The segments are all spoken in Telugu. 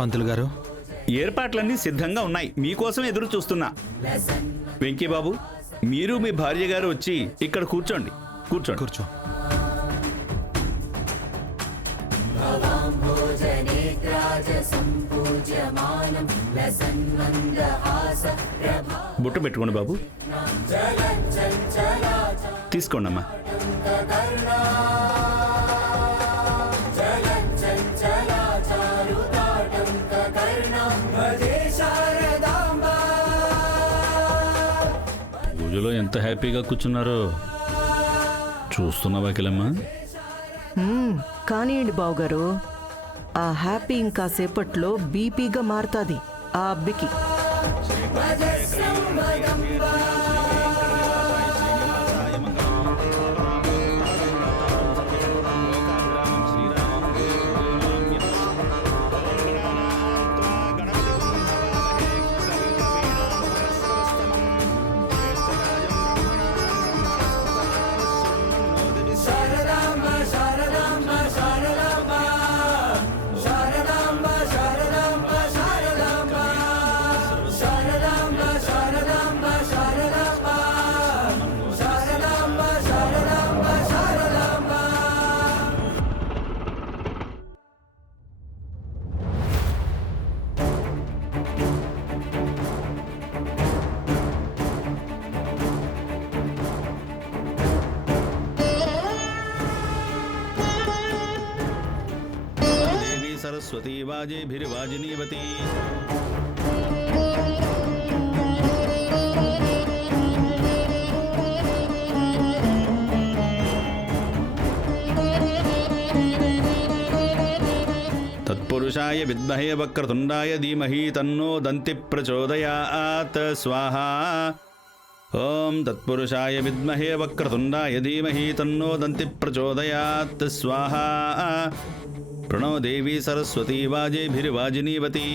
పంతులు గారు, ఏర్పాట్లన్నీ సిద్ధంగా ఉన్నాయి. మీకోసం ఎదురు చూస్తున్నా. వెంకీబాబు, మీరు మీ భార్య గారు వచ్చి ఇక్కడ కూర్చోండి. కూర్చోండి. కూర్చో. బుట్ట పెట్టుకోండి బాబు. తీసుకోండి అమ్మా. పూజలో ఎంత హ్యాపీగా కూర్చున్నారో చూస్తున్నావా అఖిలమ్మా? కానివ్వండి బావుగారు, ఆ హ్యాపీ ఇంకా సేపట్లో బీపీగా మారుతుంది ఆ అబ్బికి. सरस्वती वाजेभिर्वाजिनीवती तत्पुरुषाय विद्महे वक्रतुण्डाय धीमहि तन्नो दन्ति प्रचोदयात् स्वाहा। ओम तत्पुरुषाय विद्महे वक्रतुण्डाय धीमहि तन्नो दन्ति प्रचोदयात् स्वाहा। प्रणो देवी सरस्वती वाजेभिर्वाजिनीवती।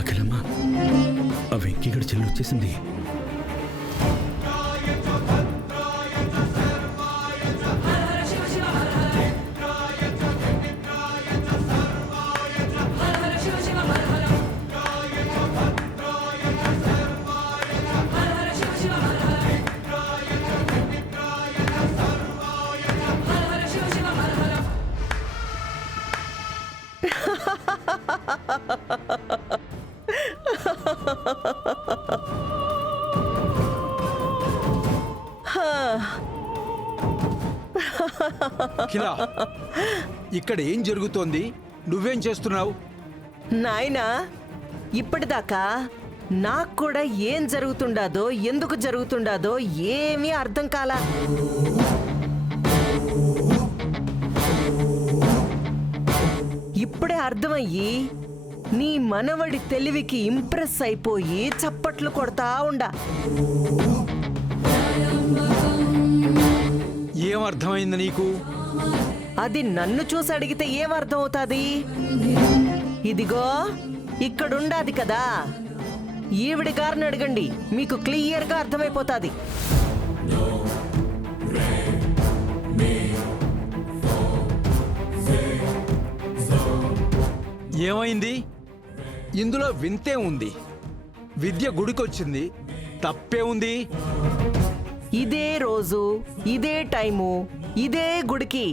అఖిలమ్మ, ఆ వెంకీగడ చెల్లి వచ్చేసింది. అఖిల, ఇక్కడ ఏం జరుగుతోంది? నువ్వేం చేస్తున్నావు? నాయనా, ఇప్పటిదాకా నాకు కూడా ఏం జరుగుతుండాదో, ఎందుకు జరుగుతుండాదో ఏమీ అర్థం కాలా. ఇప్పుడే అర్థమయ్యి నీ మనవడి తెలివికి ఇంప్రెస్ అయిపోయి చప్పట్లు కొడతా ఉండా. ఏం అర్థమైంది నీకు? అది నన్ను చూసి అడిగితే ఏం అర్థం అవుతాది? ఇదిగో ఇక్కడుండాది కదా, ఈవిడి గారిని అడగండి, మీకు క్లియర్గా అర్థమైపోతాది. ఏమైంది? ఇందులో వింతే ఉంది. విద్య గుడికొచ్చింది, తప్పే ఉంది. ఇదే రోజు, ఇదే టైము, ఇదే గుడికి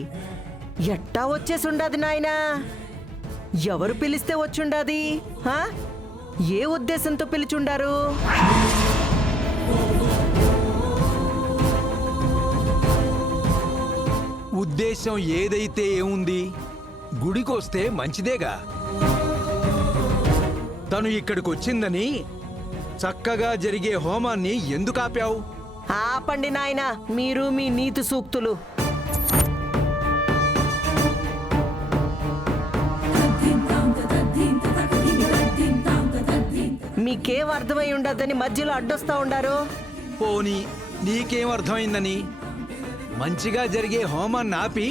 ఎట్టా వచ్చేసుండాది నాయనా? ఎవరు పిలిస్తే వచ్చుండాది? ఏ ఉద్దేశంతో పిలిచుండారు? ఉద్దేశం ఏదైతే ఏముంది, గుడికొస్తే మంచిదేగా. తను ఇక్కడికి వచ్చిందని చక్కగా జరిగే హోమాన్ని ఎందుకు ఆపావు? ఆపండి నాయనా, మీరు మీ నీతి సూక్తులు. మీకేం అర్థమై ఉండద్దని మధ్యలో అడ్డొస్తా ఉండారు. పోనీ నీకేం అర్థమైందని? మంచిగా జరిగే హోమాన్ని ఆపి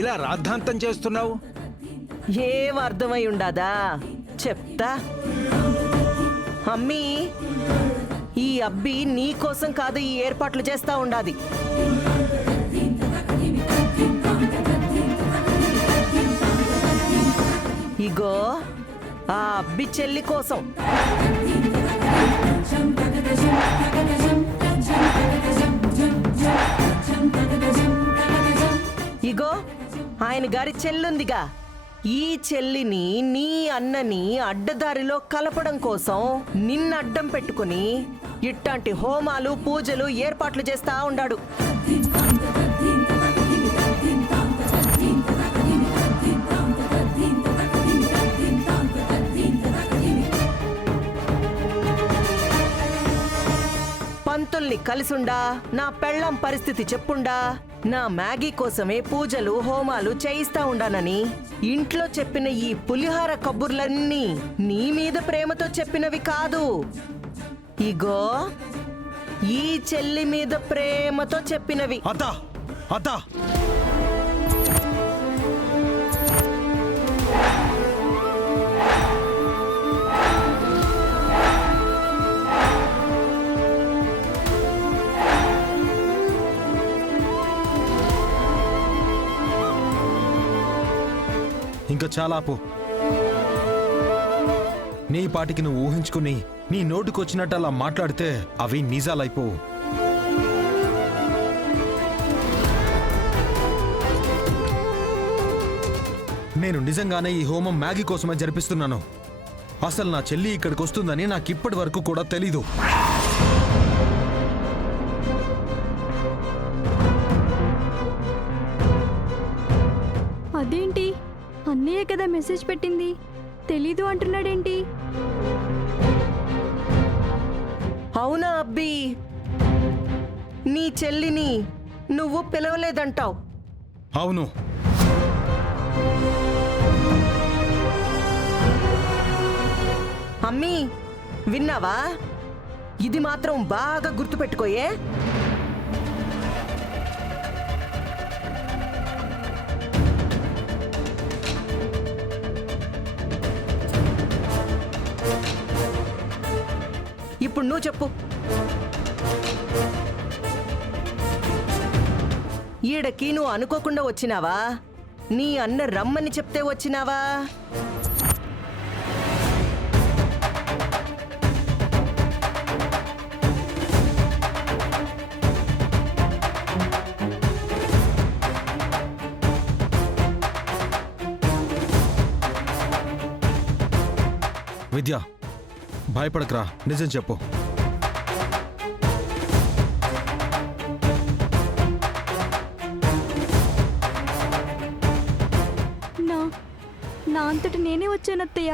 ఇలా రాద్ధాంతం చేస్తున్నావు. ఏం అర్థమై ఉండాదా? చెప్తా. అమ్మీ, ఈ అబ్బి నీ కోసం కాదు ఈ ఏర్పాట్లు చేస్తా ఉండాది. ఇగో ఆ అబ్బి చెల్లి కోసం. ఇగో ఆయన గారి చెల్లుందిగా, ఈ చెల్లిని నీ అన్నని అడ్డదారిలో కలపడం కోసం నిన్న అడ్డం పెట్టుకుని ఇట్లాంటి హోమాలు పూజలు ఏర్పాట్లు చేస్తా ఉండాడు. పంతుల్ని కలిసుండా, నా పెళ్ళం పరిస్థితి చెప్పుండా, నా మ్యాగీ కోసమే పూజలు హోమాలు చేయిస్తా ఉండానని ఇంట్లో చెప్పిన ఈ పులిహార కబుర్లన్నీ నీ మీద ప్రేమతో చెప్పినవి కాదు. ఇగో ఈ చెల్లి మీద ప్రేమతో చెప్పినవి. అత్తా అత్తా, ఇంకా చాలా ఆపు. నీ పాటికి నువ్వు ఊహించుకుని నీ నోటుకొచ్చినట్టు అలా మాట్లాడితే అవి నిజాలైపోవు. నేను నిజంగానే ఈ హోమం మ్యాగీ కోసమే జరిపిస్తున్నాను. అసలు నా చెల్లి ఇక్కడికి వస్తుందని నాకు ఇప్పటి వరకు కూడా తెలీదు. అదేంటి, అన్నయ్య కదా మెసేజ్ పెట్టింది, తెలీదు అంటున్నాడేంటి? అవునా అబ్బి, నీ చెల్లిని నువ్వు పిలవలేదంటావు. అవును, అమ్మీ విన్నావా? ఇది మాత్రం బాగా గుర్తుపెట్టుకోయే. ఇప్పుడు నువ్వు చెప్పు, ఈడకి నువ్వు అనుకోకుండా వచ్చినావా? నీ అన్న రమ్మని చెప్తే వచ్చినావా? విద్య భయపడకరా, నిజం చెప్పు. నా అంతటి నేనే వచ్చానత్తయ్య.